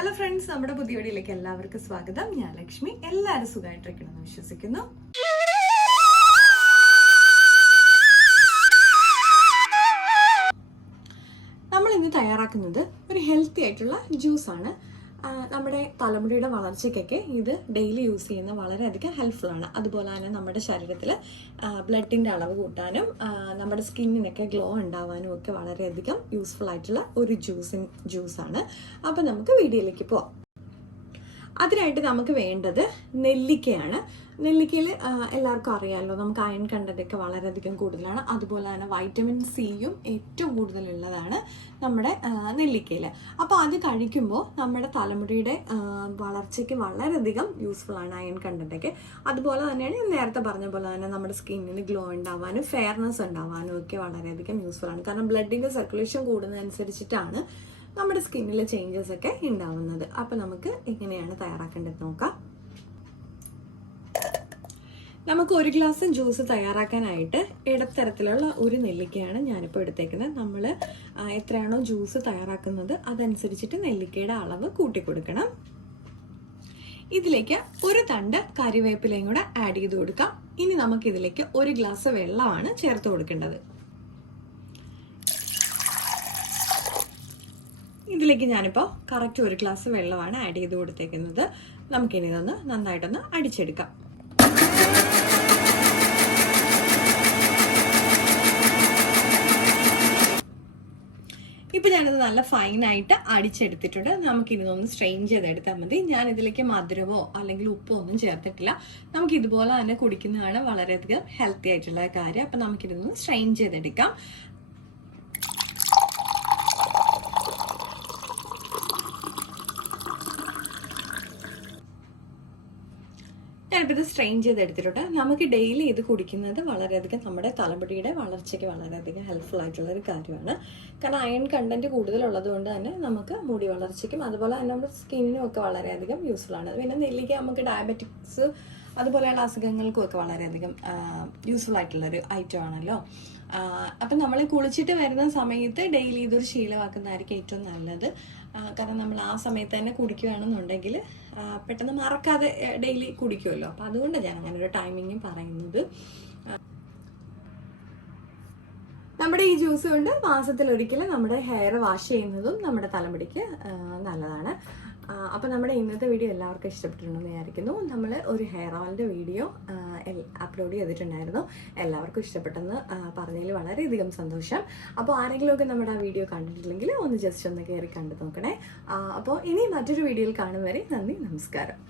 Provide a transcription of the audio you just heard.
Hello friends, നമ്മുടെ പുതിയ വീഡിയോയിലേക്ക് എല്ലാവർക്കും സ്വാഗതം. ഞാൻ ലക്ഷ്മി. എല്ലാവരും സുഖമായിട്ടിരിക്കണമെന്ന് വിശ്വസിക്കുന്നു. നമ്മൾ ഇന്ന് തയ്യാറാക്കുന്നത് ഒരു ഹെൽത്തി ആയിട്ടുള്ള ജ്യൂസാണ്. നമ്മുടെ തലമുടിയുടെ വളർച്ചയ്ക്കൊക്കെ ഇത് ഡെയിലി യൂസ് ചെയ്യുന്ന വളരെയധികം ഹെൽപ്ഫുൾ ആണ്. അതുപോലെ തന്നെ നമ്മുടെ ശരീരത്തിൽ ബ്ലഡിൻ്റെ അളവ് കൂട്ടാനും നമ്മുടെ സ്കിന്നിനൊക്കെ ഗ്ലോ ഉണ്ടാവാനും ഒക്കെ വളരെയധികം യൂസ്ഫുൾ ആയിട്ടുള്ള ഒരു ജ്യൂസാണ്. അപ്പോൾ നമുക്ക് വീഡിയോയിലേക്ക് പോവാം. അതിനായിട്ട് നമുക്ക് വേണ്ടത് നെല്ലിക്കയാണ്. നെല്ലിക്കയിൽ എല്ലാവർക്കും അറിയാമല്ലോ, നമുക്ക് അയൺ കണ്ടൻ്റൊക്കെ വളരെയധികം കൂടുതലാണ്. അതുപോലെ തന്നെ വൈറ്റമിൻ സിയും ഏറ്റവും കൂടുതലുള്ളതാണ് നമ്മുടെ നെല്ലിക്കയിൽ. അപ്പോൾ അത് കഴിക്കുമ്പോൾ നമ്മുടെ തലമുടിയുടെ വളർച്ചയ്ക്ക് വളരെയധികം യൂസ്ഫുൾ ആണ് അയൺ കണ്ടൻ്റൊക്കെ. അതുപോലെ തന്നെയാണ് നേരത്തെ പറഞ്ഞ പോലെ തന്നെ നമ്മുടെ സ്കിന്നിന് ഗ്ലോ ഉണ്ടാവാനും ഫെയർനെസ് ഉണ്ടാവാനും ഒക്കെ വളരെയധികം യൂസ്ഫുൾ ആണ്. കാരണം ബ്ലഡിൻ്റെ സർക്കുലേഷൻ കൂടുന്നതനുസരിച്ചിട്ടാണ് നമ്മുടെ സ്കിന്നിലെ ചേഞ്ചസ് ഒക്കെ ഉണ്ടാവുന്നത്. അപ്പം നമുക്ക് എങ്ങനെയാണ് തയ്യാറാക്കേണ്ടത് നോക്കാം. നമുക്ക് ഒരു ഗ്ലാസ് ജ്യൂസ് തയ്യാറാക്കാനായിട്ട് ഇടത്തരത്തിലുള്ള ഒരു നെല്ലിക്കയാണ് ഞാനിപ്പോൾ എടുത്തേക്കുന്നത്. നമ്മൾ എത്രയാണോ ജ്യൂസ് തയ്യാറാക്കുന്നത് അതനുസരിച്ചിട്ട് നെല്ലിക്കയുടെ അളവ് കൂട്ടി കൊടുക്കണം. ഇതിലേക്ക് ഒരു തണ്ട് കറിവേപ്പിലയും കൂടെ ആഡ് ചെയ്ത് കൊടുക്കാം. ഇനി നമുക്കിതിലേക്ക് ഒരു ഗ്ലാസ് വെള്ളമാണ് ചേർത്ത് കൊടുക്കേണ്ടത്. ഇതിലേക്ക് ഞാനിപ്പോൾ കറക്റ്റ് ഒരു ഗ്ലാസ് വെള്ളമാണ് ആഡ് ചെയ്ത് കൊടുത്തേക്കുന്നത്. നമുക്കിനി ഇതൊന്ന് നന്നായിട്ടൊന്ന് അടിച്ചെടുക്കാം. ഇപ്പം ഞാനിത് നല്ല ഫൈനായിട്ട് അടിച്ചെടുത്തിട്ടുണ്ട്. നമുക്കിനി ഒന്ന് സ്ട്രെയിൻ ചെയ്തെടുത്താൽ മതി. ഞാൻ ഇതിലേക്ക് മധുരമോ അല്ലെങ്കിൽ ഉപ്പോ ഒന്നും ചേർത്തിട്ടില്ല. നമുക്ക് ഇതുപോലെ തന്നെ കുടിക്കുന്നതാണ് വളരെയധികം ഹെൽത്തി ആയിട്ടുള്ള കാര്യം. അപ്പം നമുക്കിതൊന്ന് സ്ട്രെയിൻ ചെയ്തെടുക്കാം. ഞാനിപ്പോൾ ഇത് സ്ട്രെയിൻ ചെയ്തെടുത്തിട്ടുണ്ട്. നമുക്ക് ഡെയിലി ഇത് കുടിക്കുന്നത് വളരെയധികം നമ്മുടെ തലമുടിയുടെ വളർച്ചയ്ക്ക് വളരെയധികം ഹെൽപ്ഫുൾ ആയിട്ടുള്ള ഒരു കാര്യമാണ്. കാരണം അയൺ കണ്ടന്റ് കൂടുതലുള്ളത് കൊണ്ട് തന്നെ നമുക്ക് മുടി വളർച്ചയ്ക്കും അതുപോലെ തന്നെ നമ്മുടെ സ്കിന്നിനും ഒക്കെ വളരെയധികം യൂസ്ഫുൾ ആണ്. പിന്നെ നെല്ലിക്ക നമുക്ക് ഡയബറ്റിക്സ് അതുപോലെയുള്ള അസുഖങ്ങൾക്കും ഒക്കെ വളരെയധികം യൂസ്ഫുൾ ആയിട്ടുള്ളൊരു ഐറ്റം ആണല്ലോ. അപ്പം നമ്മൾ കുളിച്ചിട്ട് വരുന്ന സമയത്ത് ഡെയിലി ഇതൊരു ശീലമാക്കുന്നതായിരിക്കും ഏറ്റവും നല്ലത്. കാരണം നമ്മൾ ആ സമയത്ത് തന്നെ കുടിക്കുകയാണെന്നുണ്ടെങ്കിൽ പെട്ടെന്ന് മറക്കാതെ ഡെയിലി കുടിക്കുമല്ലോ. അപ്പം അതുകൊണ്ടാണ് ഞാൻ അങ്ങനെ ഒരു ടൈമിങ്ങും പറയുന്നത്. നമ്മുടെ ഈ ജ്യൂസ് കൊണ്ട് മാസത്തിലൊരിക്കൽ നമ്മുടെ ഹെയർ വാഷ് ചെയ്യുന്നതും നമ്മുടെ തലമുടിക്ക് നല്ലതാണ്. അപ്പോൾ നമ്മുടെ ഇന്നത്തെ വീഡിയോ എല്ലാവർക്കും ഇഷ്ടപ്പെട്ടിട്ടുണ്ടെന്ന് വിചാരിക്കുന്നു. നമ്മൾ ഒരു ഹെയർ ഓയിലിൻ്റെ വീഡിയോ അപ്ലോഡ് ചെയ്തിട്ടുണ്ടായിരുന്നു. എല്ലാവർക്കും ഇഷ്ടപ്പെട്ടെന്ന് പറഞ്ഞതിൽ വളരെയധികം സന്തോഷം. അപ്പോൾ ആരെങ്കിലുമൊക്കെ നമ്മുടെ ആ വീഡിയോ കണ്ടിട്ടില്ലെങ്കിൽ ഒന്ന് ജസ്റ്റ് ഒന്ന് കയറി കണ്ടു നോക്കണേ. അപ്പോൾ ഇനി മറ്റൊരു വീഡിയോയിൽ കാണും വരെ നന്ദി, നമസ്കാരം.